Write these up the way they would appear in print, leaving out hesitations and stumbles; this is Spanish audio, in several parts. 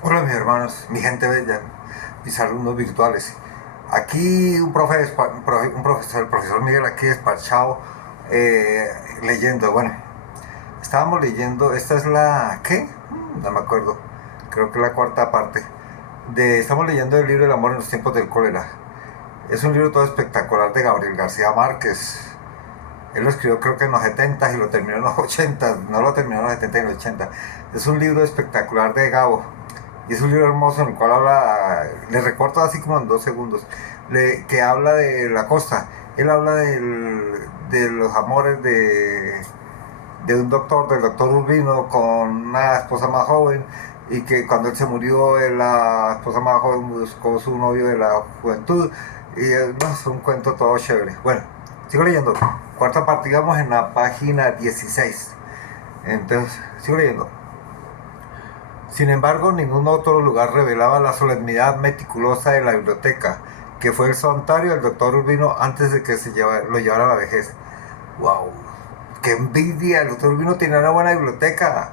Hola mis hermanos, mi gente bella, mis alumnos virtuales. Aquí un profesor, el profesor Miguel aquí despachado, eh, leyendo. Bueno, estábamos leyendo, esta es la, ¿qué? No me acuerdo, creo que la cuarta parte. Estamos leyendo el libro El amor en los tiempos del cólera. Es un libro todo espectacular de Gabriel García Márquez. Él lo escribió creo que en los 70 y lo terminó en los 80, no lo terminó en los 70 y en los 80. Es un libro espectacular de Gabo. Y es un libro hermoso en el cual habla, le recorto así como en 2 segundos, que habla de la costa. Él habla de los amores de un doctor, del doctor Urbino, con una esposa más joven, y que cuando él se murió, la esposa más joven buscó su novio de la juventud. Y no, es un cuento todo chévere. Bueno, sigo leyendo. Cuarta parte, digamos en la página 16. Entonces, sigo leyendo. Sin embargo, ningún otro lugar revelaba la solemnidad meticulosa de la biblioteca, que fue el santuario del doctor Urbino antes de que lo llevara a la vejez. ¡Wow! ¡Qué envidia! El doctor Urbino tenía una buena biblioteca.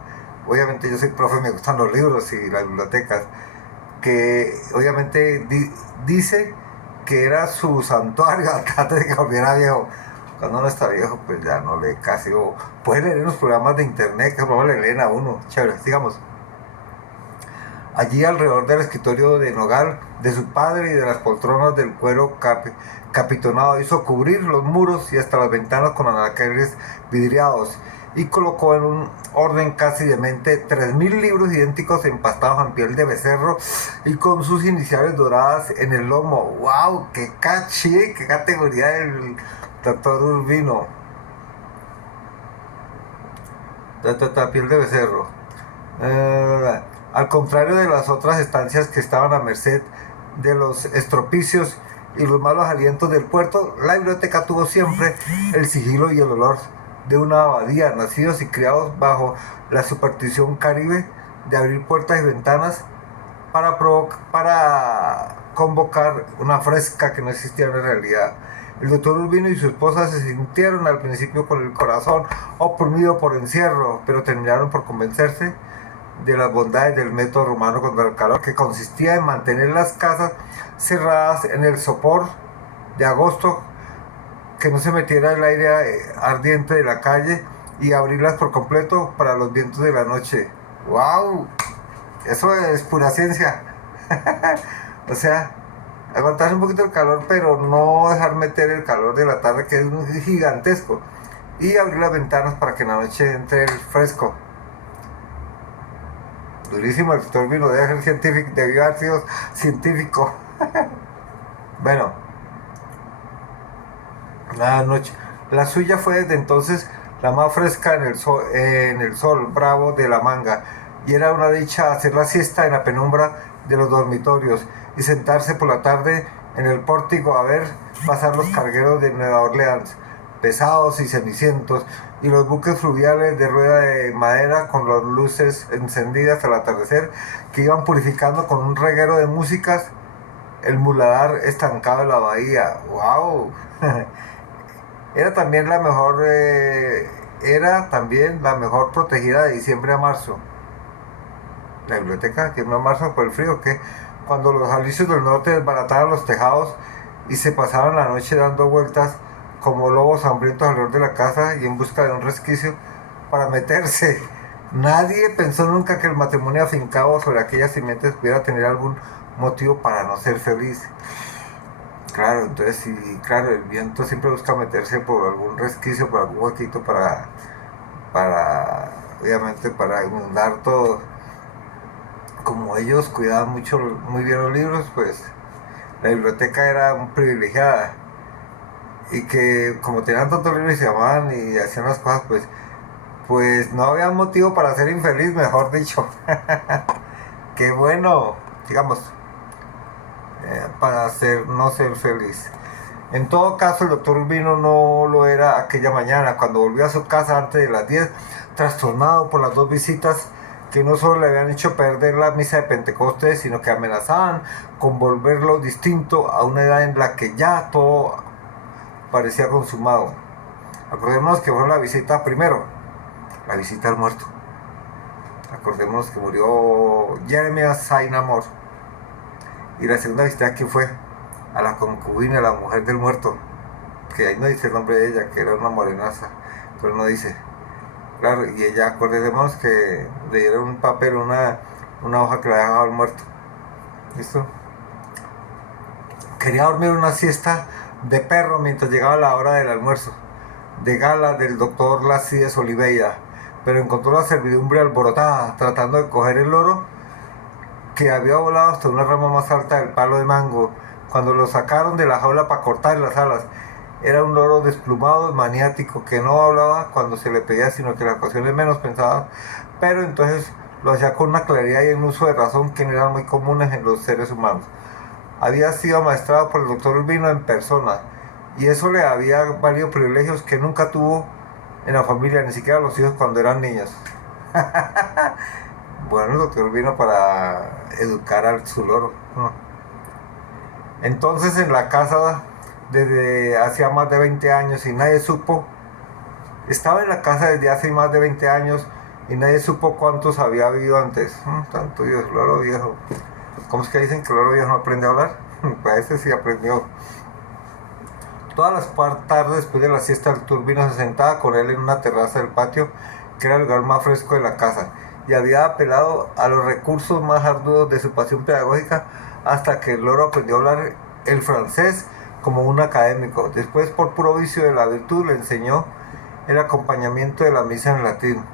Obviamente yo soy profe, me gustan los libros y las bibliotecas. Que obviamente dice que era su santuario antes de que volviera viejo. Cuando uno está viejo, pues ya no le casi. O puede leer en los programas de internet, que probablemente le leen a uno. Chévere, digamos. Allí alrededor del escritorio de nogal de su padre y de las poltronas del cuero capitonado hizo cubrir los muros y hasta las ventanas con anaqueles vidriados y colocó en un orden casi demente 3000 libros idénticos empastados en piel de becerro y con sus iniciales doradas en el lomo. ¡Wow! ¡Qué caché! ¡Qué categoría del doctor Urbino! Piel de becerro. Al contrario de las otras estancias que estaban a merced de los estropicios y los malos alientos del puerto, la biblioteca tuvo siempre el sigilo y el olor de una abadía, nacidos y criados bajo la superstición caribe de abrir puertas y ventanas para convocar una fresca que no existía en la realidad. El doctor Urbino y su esposa se sintieron al principio con el corazón oprimido por encierro, pero terminaron por convencerse de las bondades del método romano contra el calor, que consistía en mantener las casas cerradas en el sopor de agosto, que no se metiera el aire ardiente de la calle y abrirlas por completo para los vientos de la noche. ¡Wow! Eso es pura ciencia. O sea, aguantarse un poquito el calor, pero no dejar meter el calor de la tarde, que es gigantesco. Y abrir las ventanas para que en la noche entre el fresco. Durísimo el doctor Vino, debe ser científico, debió haber sido científico. Bueno, la noche. La suya fue desde entonces la más fresca en el sol bravo de la manga, y era una dicha hacer la siesta en la penumbra de los dormitorios y sentarse por la tarde en el pórtico a ver pasar los cargueros de Nueva Orleans, pesados y cenicientos, y los buques fluviales de rueda de madera con las luces encendidas al atardecer que iban purificando con un reguero de músicas el muladar estancado en la bahía. ¡Wow! Era también la mejor protegida de diciembre a marzo. La biblioteca de diciembre a marzo por el frío, que cuando los alisios del norte desbarataban los tejados y se pasaban la noche dando vueltas como lobos hambrientos alrededor de la casa y en busca de un resquicio para meterse. Nadie pensó nunca que el matrimonio afincado sobre aquellas simientes pudiera tener algún motivo para no ser feliz. Claro, entonces sí, claro, el viento siempre busca meterse por algún resquicio, por algún huequito para, obviamente, para inundar todo. Como ellos cuidaban mucho, muy bien los libros, pues la biblioteca era muy privilegiada. Y que como tenían tantos libros y se llamaban y hacían las cosas, pues no había motivo para ser infeliz, mejor dicho. Qué bueno, digamos, para no ser feliz. En todo caso, el doctor Urbino no lo era aquella mañana, cuando volvió a su casa antes de las 10, trastornado por las dos visitas que no solo le habían hecho perder la misa de Pentecostés, sino que amenazaban con volverlo distinto a una edad en la que ya todo parecía consumado. Acordémonos que fue la visita primero, la visita al muerto. Acordémonos que murió Jeremiah Sainamor. Y la segunda visita que fue a la concubina, la mujer del muerto, que ahí no dice el nombre de ella, que era una morenaza, pero no dice. Claro, y ella, acordémonos que le dieron un papel, una hoja que le había dejado al muerto. ¿Listo? Quería dormir una siesta de perro mientras llegaba la hora del almuerzo, de gala del doctor Lacides Oliveira, pero encontró la servidumbre alborotada, tratando de coger el loro que había volado hasta una rama más alta del palo de mango. Cuando lo sacaron de la jaula para cortar las alas, era un loro desplumado y maniático que no hablaba cuando se le pedía, sino que en las ocasiones menos pensadas, pero entonces lo hacía con una claridad y un uso de razón que no eran muy comunes en los seres humanos. Había sido amaestrado por el doctor Urbino en persona, y eso le había valido privilegios que nunca tuvo en la familia, ni siquiera los hijos cuando eran niños. Bueno, el doctor vino para educar a su loro. Entonces en la casa, desde hacía más de 20 años y nadie supo, estaba en la casa desde hace más de 20 años y nadie supo cuántos había habido antes. Tanto Dios, loro viejo. ¿Cómo es que dicen que el loro viejo no aprende a hablar? Pues ese sí aprendió. Todas las tardes después de la siesta el turbino se sentaba con él en una terraza del patio, que era el lugar más fresco de la casa, y había apelado a los recursos más arduos de su pasión pedagógica hasta que el loro aprendió a hablar el francés como un académico. Después, por puro vicio de la virtud, le enseñó el acompañamiento de la misa en latín.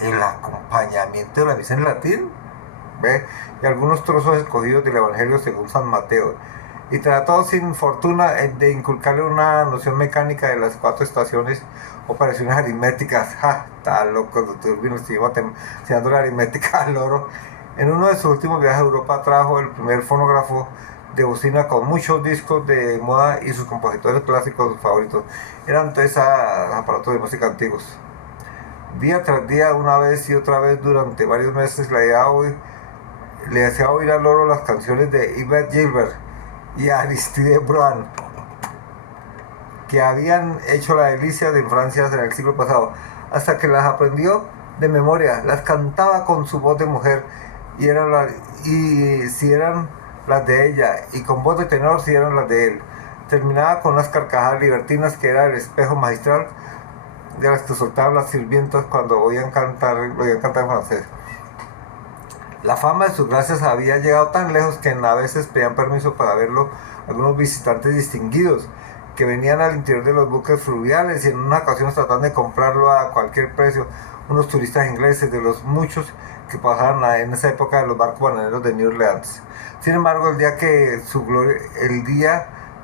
¿El acompañamiento de la misa en latín? ¿Ve? Y algunos trozos escogidos del Evangelio según San Mateo. Y trató sin fortuna de inculcarle una noción mecánica de las 4 estaciones, operaciones aritméticas. ¡Ja! Está loco, el doctor Urbino, enseñando la aritmética al loro. En uno de sus últimos viajes a Europa trajo el primer fonógrafo de bocina con muchos discos de moda y sus compositores clásicos favoritos. Eran entonces aparatos de música antiguos. Día tras día, una vez y otra vez, durante varios meses, le hacía oír al loro las canciones de Yvette Gilbert y Aristide Bruin, que habían hecho la delicia de Francia en el siglo pasado, hasta que las aprendió de memoria. Las cantaba con su voz de mujer, y si eran las de ella, y con voz de tenor si eran las de él. Terminaba con unas carcajadas libertinas que era el espejo magistral de las que soltaban las sirvientas cuando lo oían cantar en francés. La fama de sus gracias había llegado tan lejos que a veces pedían permiso para verlo algunos visitantes distinguidos que venían al interior de los buques fluviales, y en una ocasión trataban de comprarlo a cualquier precio unos turistas ingleses, de los muchos que pasaban en esa época de los barcos bananeros de New Orleans. Sin embargo, el día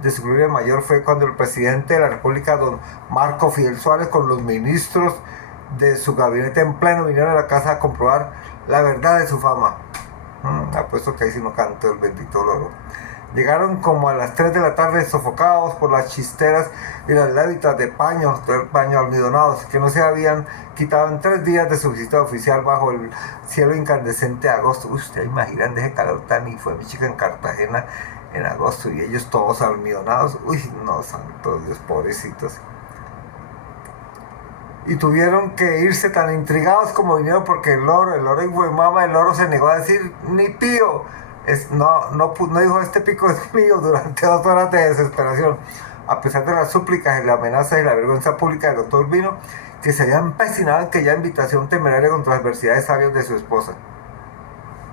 de su gloria mayor fue cuando el presidente de la República, don Marco Fidel Suárez, con los ministros de su gabinete en pleno, vinieron a la casa a comprobar la verdad de su fama. Apuesto que ahí sí no cantó el bendito loro. Llegaron como a las 3 de la tarde, sofocados por las chisteras y las lévitas de paño almidonados que no se habían quitado en 3 días de su visita oficial bajo el cielo incandescente de agosto. Ustedes imaginan ese calor tan, y fue mi chica en Cartagena en agosto y ellos todos almidonados. Uy, no, santo Dios, pobrecitos. Y tuvieron que irse tan intrigados como vinieron, porque el loro el loro se negó a decir ni pío. No dijo este pico es mío durante 2 horas de desesperación, a pesar de las súplicas y la amenaza y la vergüenza pública del doctor Urbino, que se había empecinado en aquella invitación temeraria contra las adversidades sabias de su esposa.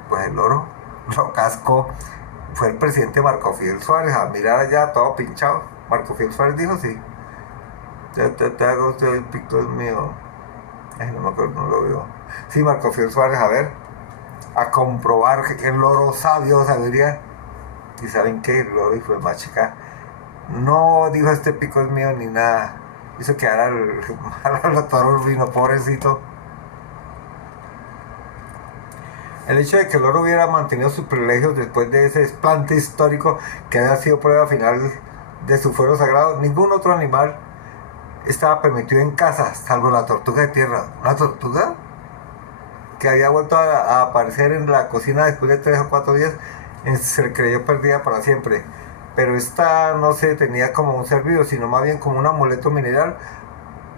Pues el loro lo cascó. Fue el presidente Marco Fidel Suárez a mirar allá todo pinchado. Marco Fidel Suárez dijo sí. Te hago usted el pico es mío. No me acuerdo, no lo veo. Sí, Marco Fidel Suárez, a ver, a comprobar que el loro sabio sabiduría. Y saben que el loro, y fue más chica, no dijo este pico es mío ni nada. Hizo quedar al doctor Urbino, pobrecito. El hecho de que el loro hubiera mantenido sus privilegios después de ese desplante histórico que había sido prueba final de su fuero sagrado, ningún otro animal estaba permitido en casa, salvo la tortuga de tierra. ¿Una tortuga? Que había vuelto a aparecer en la cocina después de 3 o 4 días, se creyó perdida para siempre. Pero esta no se tenía como un ser vivo, sino más bien como un amuleto mineral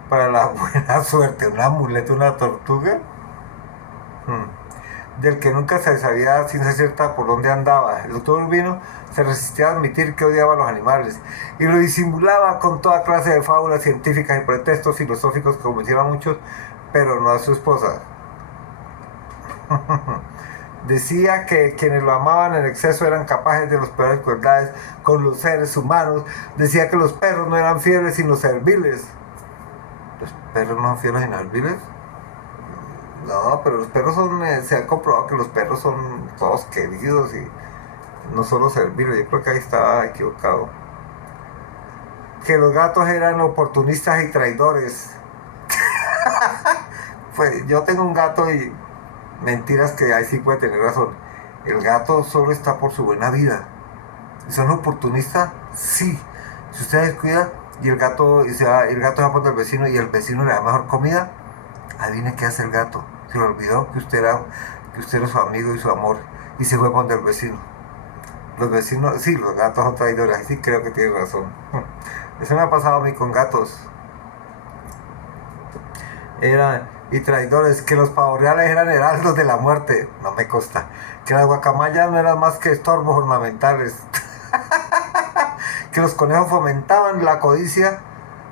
para la buena suerte. ¿Un amuleto, una tortuga? del que nunca se sabía a ciencia cierta por dónde andaba. El doctor Urbino se resistía a admitir que odiaba a los animales y lo disimulaba con toda clase de fábulas científicas y pretextos filosóficos que convencieron a muchos, pero no a su esposa. Decía que quienes lo amaban en exceso eran capaces de las peores crueldades con los seres humanos. Decía que los perros no eran fieles sino serviles. ¿Los perros no son fieles sino serviles? No, pero los perros son, se ha comprobado que los perros son todos queridos y no solo serviles. Yo creo que ahí estaba equivocado. Que los gatos eran oportunistas y traidores. Pues yo tengo un gato y mentiras que ahí sí puede tener razón. El gato solo está por su buena vida. ¿Y son oportunistas? Sí. Si usted descuida y el gato se va por el vecino y el vecino le da mejor comida, adivine qué hace el gato. Se le olvidó que usted era su amigo y su amor y se fue por el vecino. Los vecinos, sí, los gatos son traidores. Ahí sí creo que tiene razón. Eso me ha pasado a mí con gatos. Y traidores, que los pavos reales eran heraldos de la muerte, no me consta. Que las guacamayas no eran más que estorbos ornamentales. Que los conejos fomentaban la codicia,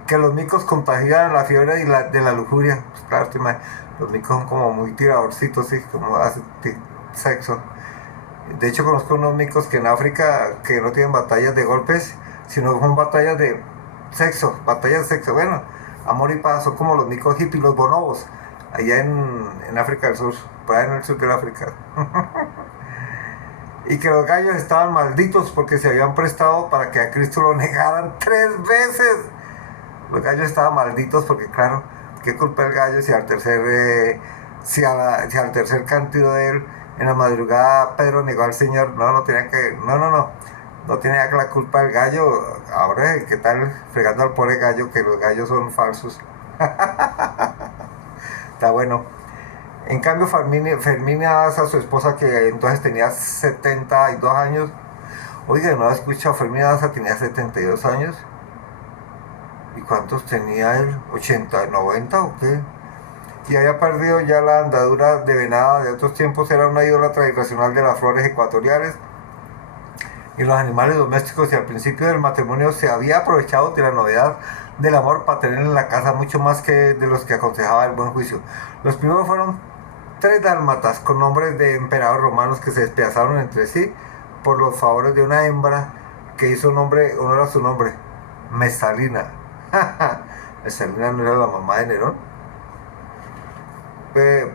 que los micos contagiaban la fiebre de la lujuria. Pues claro, los micos son como muy tiradorcitos, ¿sí? Como hacen sexo. De hecho, conozco unos micos que en África que no tienen batallas de golpes, sino que son batallas de sexo. Bueno, amor y paz, son como los micos hippies, los bonobos, allá en África del Sur, por allá en el sur de África. Y que los gallos estaban malditos porque se habían prestado para que a Cristo lo negaran 3 veces. Los gallos estaban malditos porque, claro, ¿qué culpa el gallo si al tercer cántico de él, en la madrugada, Pedro negó al Señor? No tenía la culpa del gallo. Ahora, ¿qué tal fregando al pobre gallo, que los gallos son falsos? Está bueno. En cambio, Ferminia Daza, su esposa, que entonces tenía 72 años. Oiga, no he escuchado, Ferminia Daza tenía 72 años. ¿Y cuántos tenía él? ¿80, 90 o qué? Y había perdido ya la andadura de venada de otros tiempos. Era una idólatra irracional de las flores ecuatoriales y los animales domésticos, y al principio del matrimonio se había aprovechado de la novedad del amor para tener en la casa mucho más que de los que aconsejaba el buen juicio. Los primeros fueron 3 dálmatas con nombres de emperadores romanos que se despedazaron entre sí por los favores de una hembra que hizo honor a su nombre, Mesalina. Mesalina no era la mamá de Nerón.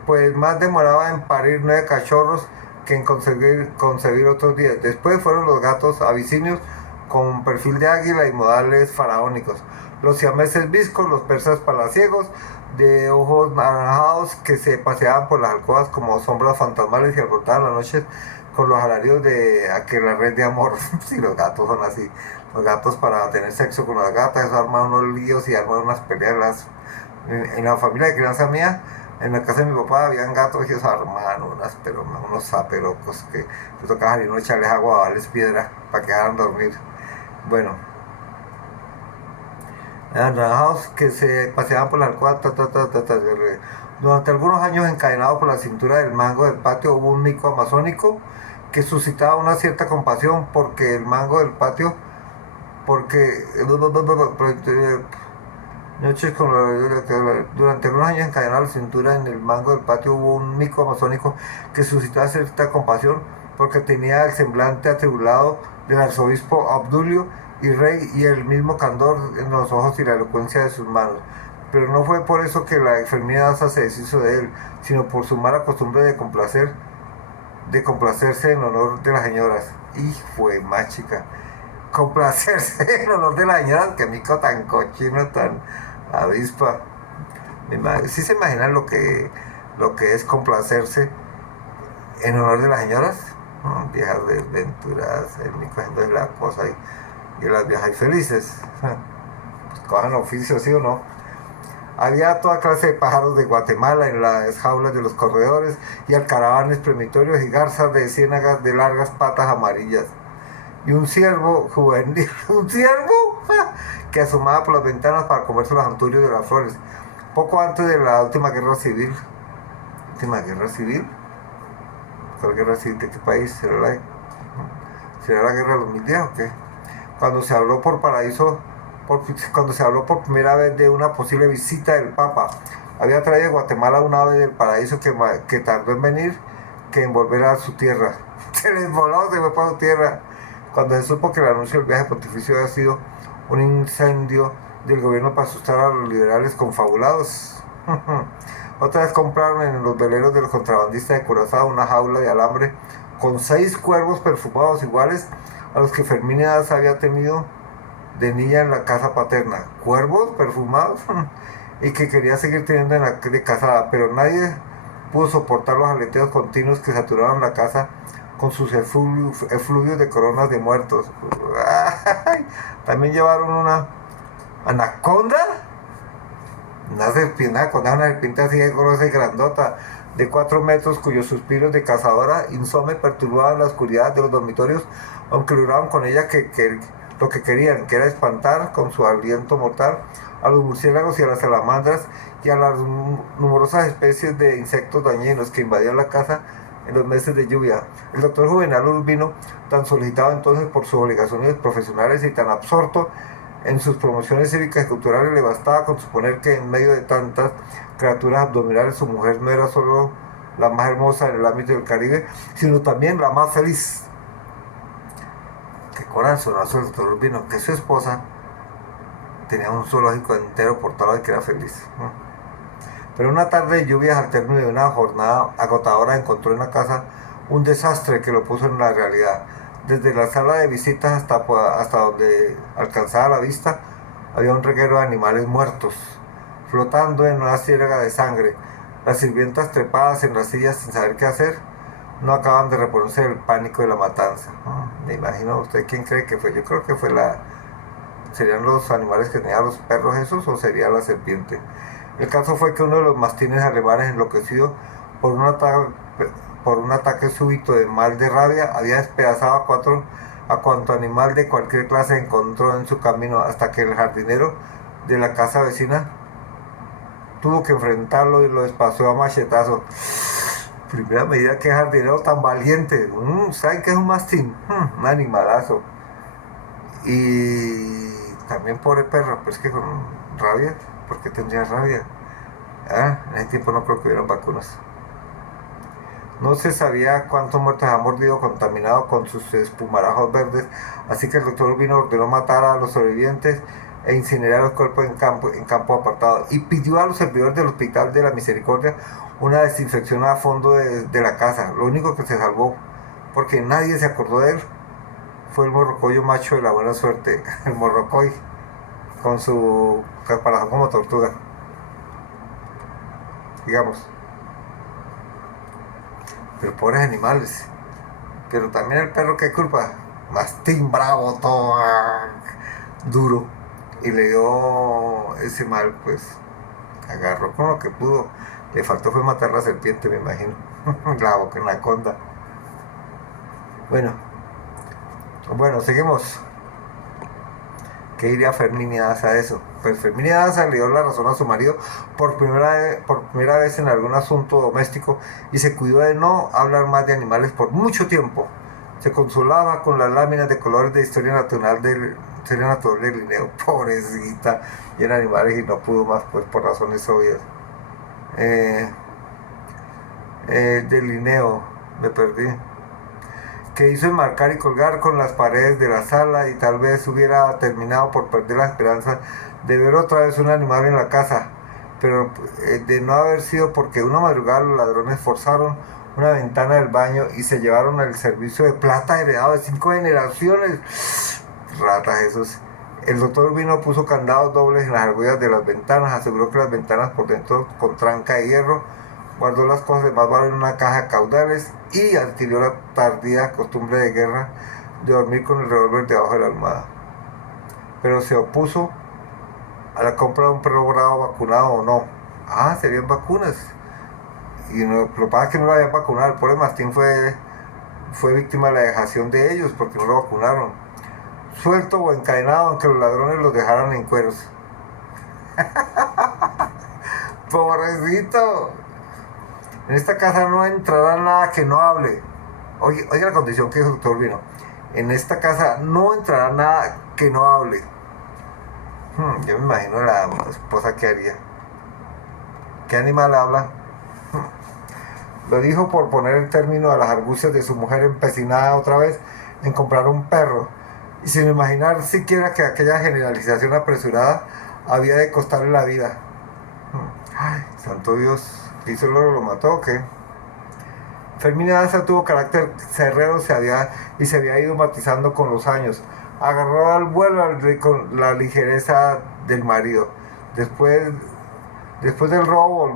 Pues más demoraba en parir 9 cachorros que en concebir otros 10. Después fueron los gatos abisinios con perfil de águila y modales faraónicos, los siameses viscos, los persas palaciegos de ojos anaranjados que se paseaban por las alcobas como sombras fantasmales y alborotaban las noches con los alaridos de aquella red de amor. Si los gatos son así, los gatos para tener sexo con las gatas, eso arma unos líos y arma unas peleas. En la familia de crianza mía, en la casa de mi papá, habían gatos y ellos armaban unos zaperocos que les tocaba salir, no echarles agua, darles piedra para que dejaran dormir. Bueno, naranjados que se paseaban por la alcoba. Durante algunos años, encadenado por la cintura del mango del patio, hubo un mico amazónico que suscitaba una cierta compasión porque el mango del patio, durante algunos años encadenado a la cintura en el mango del patio hubo un mico amazónico que suscitaba cierta compasión porque tenía el semblante atribulado del arzobispo Obdulio y rey y el mismo candor en los ojos y la elocuencia de sus manos. Pero no fue por eso que la enfermedad Daza se deshizo de él, sino por su mala costumbre de complacerse en honor de las señoras. Hijo de más chica, complacerse en honor de las señoras, que mico tan cochino, tan avispa. ¿Sí se imaginan lo que es complacerse en honor de las señoras? Viejas desventuradas, el mico haciendo la cosa y las viejas felices. Pues cojan oficio, ¿sí o no? Había toda clase de pájaros de Guatemala en las jaulas de los corredores y alcaravanes premitorios y garzas de ciénagas de largas patas amarillas. Y un ciervo juvenil, un ciervo que asomaba por las ventanas para comerse los anturios de las flores, poco antes de la última guerra civil. última guerra civil. ¿Cuál guerra civil? ¿De qué país? ¿Será la guerra de los 1010 o qué? Cuando se habló cuando se habló por primera vez de una posible visita del Papa, había traído a Guatemala un ave del paraíso que tardó en venir que en volver a su tierra. Se les voló, se fue para su tierra. Cuando se supo que el anuncio del viaje pontificio había sido un incendio del gobierno para asustar a los liberales confabulados. Otra vez compraron en los veleros de los contrabandistas de Curazao una jaula de alambre con 6 cuervos perfumados iguales a los que Fermín Daza había tenido de niña en la casa paterna. ¿Cuervos perfumados? Y que quería seguir teniendo de casada, pero nadie pudo soportar los aleteos continuos que saturaron la casa con sus efluvios de coronas de muertos. También llevaron una anaconda, una serpiente así de grosa y grandota, de 4 metros, cuyos suspiros de cazadora insome perturbaban la oscuridad de los dormitorios, aunque lograban con ella lo que querían, que era espantar con su aliento mortal a los murciélagos y a las salamandras y a las numerosas especies de insectos dañinos que invadían la casa en los meses de lluvia. El doctor Juvenal Urbino, tan solicitado entonces por sus obligaciones profesionales y tan absorto en sus promociones cívicas y culturales, le bastaba con suponer que en medio de tantas criaturas abdominales su mujer no era solo la más hermosa en el ámbito del Caribe, sino también la más feliz. Qué corazonazo el doctor Urbino, que su esposa tenía un zoológico entero portado de que era feliz. Pero una tarde de lluvias, al término de una jornada agotadora, encontró en la casa un desastre que lo puso en la realidad. Desde la sala de visitas hasta donde alcanzaba la vista, había un reguero de animales muertos, flotando en una ciénaga de sangre. Las sirvientas, trepadas en las sillas sin saber qué hacer, no acaban de reponerse del pánico de la matanza. Me imagino, ¿usted quién cree que fue? Yo creo que serían los animales que tenían los perros esos, o sería la serpiente. El caso fue que uno de los mastines alemanes, enloquecido por un ataque súbito de mal de rabia, había despedazado a cuanto animal de cualquier clase encontró en su camino, hasta que el jardinero de la casa vecina tuvo que enfrentarlo y lo despazó a machetazos. Primera medida, que jardinero tan valiente. ¿Saben qué es un mastín? Un animalazo. Y también pobre perro, pues que con rabia. ¿Por qué tendría rabia? En ese tiempo no creo que hubieran vacunas. No se sabía cuántos muertos ha mordido contaminado con sus espumarajos verdes, así que el doctor Urbino ordenó matar a los sobrevivientes e incinerar los cuerpos en campo apartado, y pidió a los servidores del Hospital de la Misericordia una desinfección a fondo de la casa. Lo único que se salvó, porque nadie se acordó de él, fue el morrocoyo macho de la buena suerte, el morrocoy, con su caparazón como tortuga, digamos. Pero pobres animales. Pero también el perro, ¿qué culpa? Mastín bravo, todo duro. Y le dio ese mal, pues agarró con lo que pudo. Le faltó fue matar la serpiente, me imagino. La anaconda. Bueno, seguimos. ¿Qué diría Fermín Daza a eso? Pues Fermín Daza le dio la razón a su marido por primera vez en algún asunto doméstico, y se cuidó de no hablar más de animales por mucho tiempo. Se consolaba con las láminas de colores de historia natural del Linneo. Pobrecita, y en animales, y no pudo más, pues por razones obvias. Del Linneo, me perdí. Que hizo enmarcar y colgar con las paredes de la sala, y tal vez hubiera terminado por perder la esperanza de ver otra vez un animal en la casa, pero de no haber sido porque una madrugada los ladrones forzaron una ventana del baño y se llevaron el servicio de plata heredado de 5 generaciones. Ratas esos. El doctor Urbino puso candados dobles en las argollas de las ventanas, aseguró que las ventanas por dentro con tranca de hierro, guardó las cosas de más valor en una caja de caudales y adquirió la tardía costumbre de guerra de dormir con el revólver debajo de la almohada. Pero se opuso a la compra de un perro bravo vacunado o no. Serían vacunas. Y lo que pasa es que no lo habían vacunado. El pobre mastín fue víctima de la dejación de ellos porque no lo vacunaron. Suelto o encadenado, aunque los ladrones los dejaran en cueros. Pobrecito. En esta casa no entrará nada que no hable. Oiga la condición que dijo el doctor Vino. En esta casa no entrará nada que no hable. Yo me imagino la esposa que haría. ¿Qué animal habla? Lo dijo por poner el término a las argucias de su mujer empecinada otra vez en comprar un perro, y sin imaginar siquiera que aquella generalización apresurada había de costarle la vida. Ay, santo Dios, ¿qué hizo el loro? ¿Lo mató o qué? Fermina Daza tuvo carácter cerrero se había ido matizando con los años. Agarró al vuelo con la ligereza del marido. Después del robo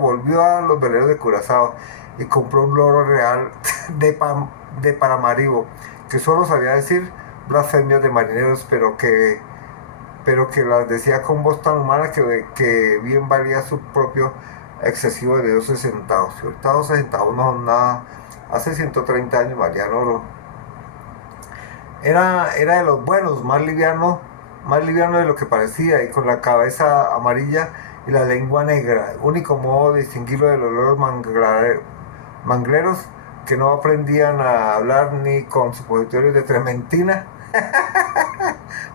volvió a los veleros de Curazao y compró un loro real de Paramaribo, que solo sabía decir blasfemias de marineros, pero que las decía con voz tan humana que bien valía su propio excesivo de 12 centavos. Y ahorita 12 centavos no son nada. Hace 130 años valían oro. Era de los buenos, más liviano de lo que parecía, y con la cabeza amarilla y la lengua negra, único modo de distinguirlo de los loros mangleros que no aprendían a hablar ni con supositorios de trementina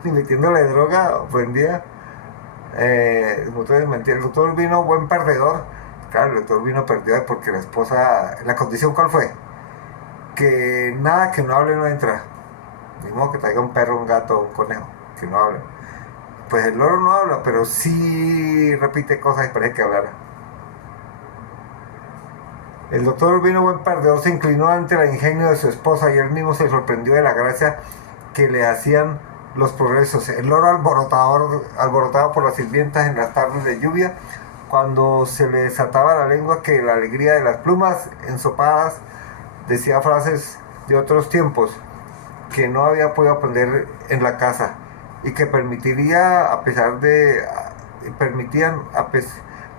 ni metiéndole droga, aprendía. El doctor Vino, buen perdedor. Claro, el doctor Vino perdió porque la esposa, la condición ¿cuál fue? Que nada que no hable no entra. Ni modo que traiga un perro, un gato, un conejo que no hable. Pues el loro no habla, pero sí repite cosas y parece que hablara. El doctor Urbino, buen perdedor, se inclinó ante el ingenio de su esposa y él mismo se sorprendió de la gracia que le hacían los progresos. El loro alborotado por las sirvientas en las tardes de lluvia, cuando se le desataba la lengua, que la alegría de las plumas ensopadas decía frases de otros tiempos que no había podido aprender en la casa y que permitían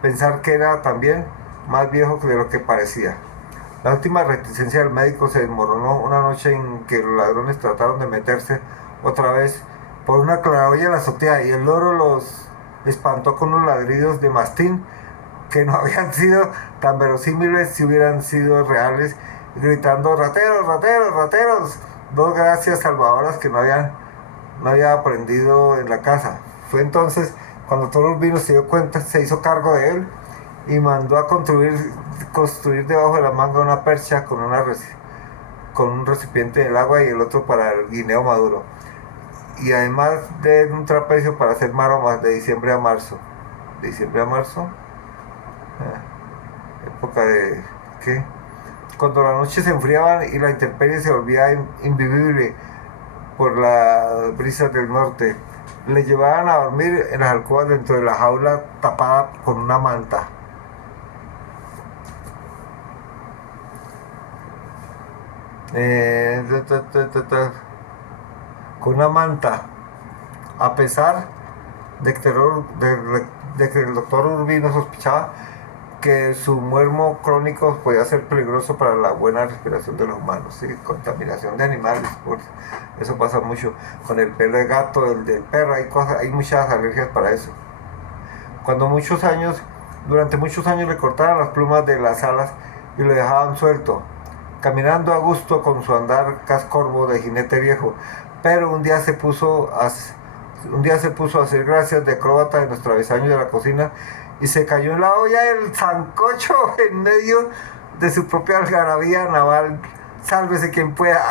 pensar que era también más viejo de lo que parecía. La última reticencia del médico se desmoronó una noche en que los ladrones trataron de meterse otra vez por una claraboya en la azotea, y el loro los espantó con unos ladridos de mastín que no habían sido tan verosímiles si hubieran sido reales, gritando rateros, rateros, rateros, dos gracias salvadoras que no había aprendido en la casa. Fue entonces cuando todo el vino se dio cuenta, se hizo cargo de él y mandó a construir debajo de la manga una percha con un recipiente del agua y el otro para el guineo maduro, y además de un trapecio para hacer maromas de diciembre a marzo. ¿De diciembre a marzo? Época de... ¿qué? Cuando las noches se enfriaban y la intemperie se volvía invivible por las brisas del norte, le llevaban a dormir en las alcobas dentro de la jaula tapada con una manta. Con una manta, a pesar de que el doctor Urbino sospechaba que su muermo crónico podía ser peligroso para la buena respiración de los humanos. ¿Sí? Contaminación de animales, pues, eso pasa mucho con el pelo de gato, el del perro, hay muchas alergias para eso. Durante muchos años le cortaban las plumas de las alas y lo dejaban suelto, caminando a gusto con su andar cascorbo de jinete viejo, pero un día se puso a hacer gracias de acróbata en los travesaños de la cocina y se cayó en la olla del sancocho en medio de su propia algarabía naval. Sálvese quien pueda.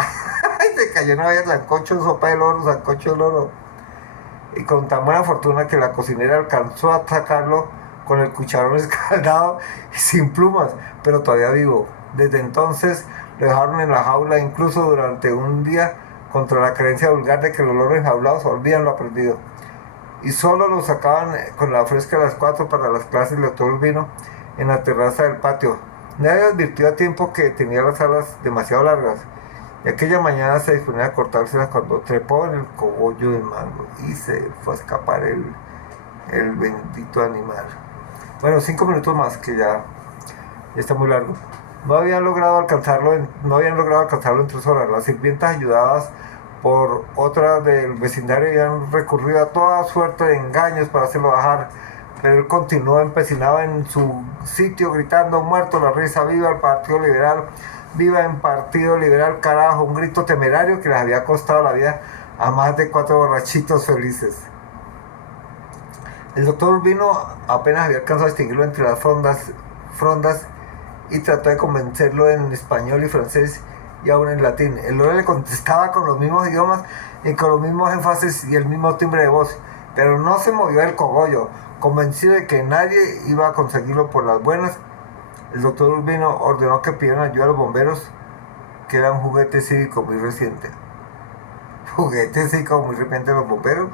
Se cayó en la olla del sancocho, sopa de loro, sancocho de loro. Y con tan buena fortuna que la cocinera alcanzó a sacarlo con el cucharón escaldado y sin plumas, pero todavía vivo. Desde entonces lo dejaron en la jaula, incluso durante un día, contra la creencia vulgar de que los loros enjaulados olvidan lo aprendido. Y solo lo sacaban con la fresca a las 4 para las clases de doctor Urbino en la terraza del patio. Nadie advirtió a tiempo que tenía las alas demasiado largas, y aquella mañana se disponía a cortárselas cuando trepó en el cogollo del mango y se fue a escapar el bendito animal. Bueno, 5 minutos más, que ya está muy largo. No habían logrado alcanzarlo en 3 horas. Las sirvientas, ayudadas por otras del vecindario, habían recurrido a toda suerte de engaños para hacerlo bajar, pero él continuó empecinado en su sitio gritando: muerto la risa, viva el Partido Liberal, viva el Partido Liberal, carajo, un grito temerario que les había costado la vida a más de 4 borrachitos felices. El doctor Urbino apenas había alcanzado a distinguirlo entre las frondas y trató de convencerlo en español y francés y aún en latín. El loro le contestaba con los mismos idiomas y con los mismos énfasis y el mismo timbre de voz, pero no se movió el cogollo. Convencido de que nadie iba a conseguirlo por las buenas, el doctor Urbino ordenó que pidieran ayuda a los bomberos, que era un juguete cívico muy reciente. ¿Juguete cívico muy reciente de los bomberos?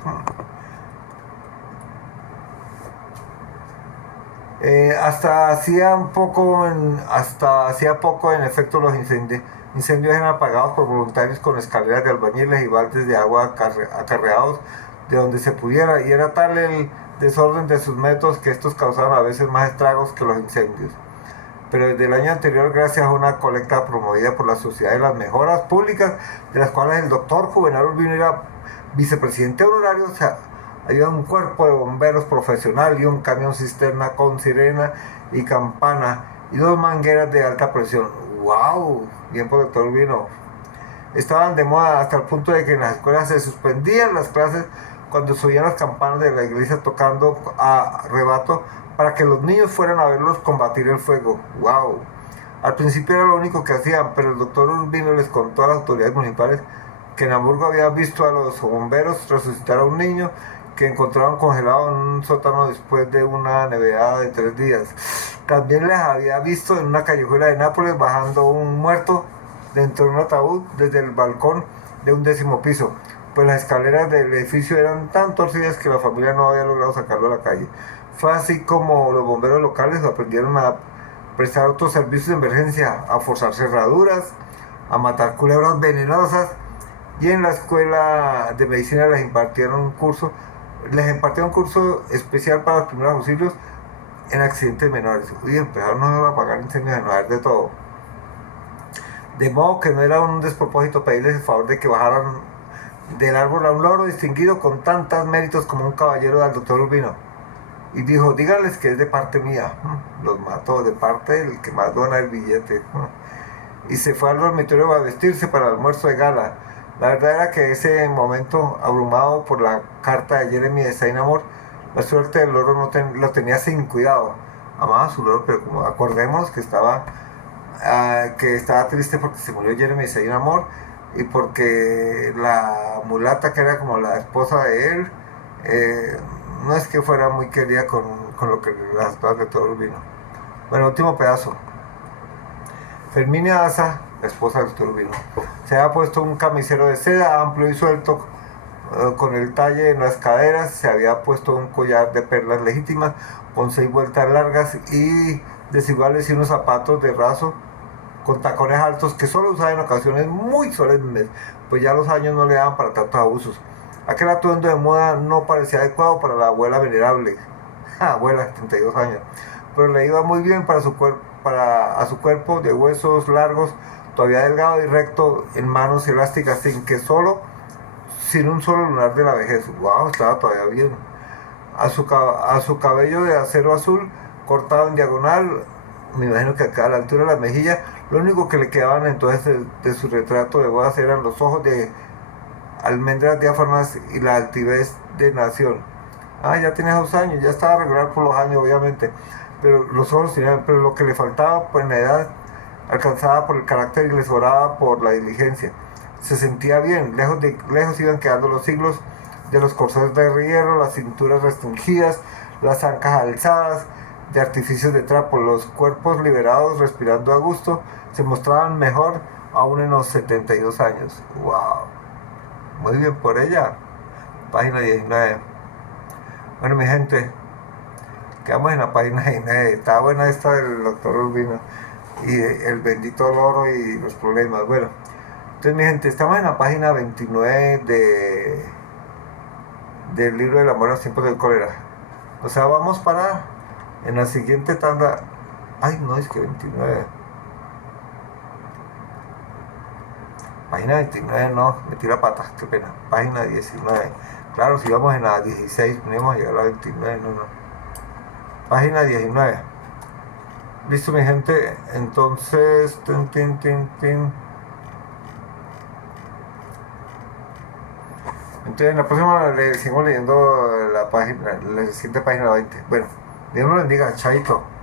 Hasta hacía poco en efecto los incendios eran apagados por voluntarios con escaleras de albañiles y baldes de agua acarreados de donde se pudiera, y era tal el desorden de sus métodos que estos causaban a veces más estragos que los incendios. Pero desde el año anterior, gracias a una colecta promovida por la Sociedad de las Mejoras Públicas, de las cuales el doctor Juvenal Urbino era vicepresidente honorario, o sea, había un cuerpo de bomberos profesional y un camión cisterna con sirena y campana y 2 mangueras de alta presión. ¡Wow! Bien por el doctor Urbino. Estaban de moda hasta el punto de que en las escuelas se suspendían las clases cuando se oían las campanas de la iglesia tocando a rebato para que los niños fueran a verlos combatir el fuego. ¡Wow! Al principio era lo único que hacían, pero el doctor Urbino les contó a las autoridades municipales que en Hamburgo habían visto a los bomberos resucitar a un niño que encontraron congelado en un sótano después de una neveada de 3 días. También les había visto en una callejuela de Nápoles bajando un muerto dentro de un ataúd desde el balcón de un 10º piso, pues las escaleras del edificio eran tan torcidas que la familia no había logrado sacarlo a la calle. Fue así como los bomberos locales aprendieron a prestar otros servicios de emergencia, a forzar cerraduras, a matar culebras venenosas, y en la escuela de medicina les impartieron un curso especial para los primeros auxilios en accidentes menores. Y empezaron a apagar incendios, a haber de todo. De modo que no era un despropósito pedirles el favor de que bajaran del árbol a un loro distinguido con tantos méritos como un caballero del doctor Urbino. Y dijo: díganles que es de parte mía. Los mató, de parte del que más dona el billete. Y se fue al dormitorio a vestirse para el almuerzo de gala. La verdad era que ese momento, abrumado por la carta de Jeremy de Saint Amour, la suerte del loro lo tenía sin cuidado. Amaba a su loro, pero como acordemos que estaba triste porque se murió Jeremy de Saint Amour y porque la mulata, que era como la esposa de él, no es que fuera muy querida con lo que las cosas de todo vino. Bueno, último pedazo. Ferminia Daza, la esposa del doctor Urbino, se había puesto un camisero de seda amplio y suelto, con el talle en las caderas. Se había puesto un collar de perlas legítimas con 6 vueltas largas y desiguales y unos zapatos de raso con tacones altos que solo usaba en ocasiones muy solemnes, pues ya los años no le daban para tantos abusos. Aquel atuendo de moda no parecía adecuado para la abuela venerable, abuela de 32 años, pero le iba muy bien a su cuerpo de huesos largos, todavía delgado y recto, en manos elásticas, sin un solo lunar de la vejez. ¡Wow! Estaba todavía bien. A su cabello de acero azul, cortado en diagonal, me imagino que acá a la altura de la mejilla, lo único que le quedaban entonces de su retrato de bodas eran los ojos de almendras diáfanas y la altivez de nación. Ya tenía 2 años, ya estaba regular por los años, obviamente, pero los ojos tenían, pero lo que le faltaba, pues en la edad, alcanzaba por el carácter y le sobraba por la diligencia. Se sentía bien, lejos iban quedando los siglos de los corsés de hierro, las cinturas restringidas, las ancas alzadas, de artificios de trapo. Los cuerpos liberados, respirando a gusto, se mostraban mejor aún en los 72 años. ¡Wow! Muy bien por ella. Página 19. Bueno, mi gente, quedamos en la página 19. Está buena esta del doctor Urbino y el bendito loro y los problemas. Bueno, entonces, mi gente, estamos en la página 29 del libro del amor en los tiempos del cólera. O sea, vamos para en la siguiente tanda. Ay, no, es que 29. Página 29, no, metí la pata, qué pena. Página 19. Claro, si vamos en la 16, venimos a llegar a la 29, no. Página 19. Listo, mi gente. Entonces, tin, tin, tin, tin. Entonces, en la próxima le seguimos leyendo la página, la siguiente página 20. Bueno, Dios nos bendiga, chaito.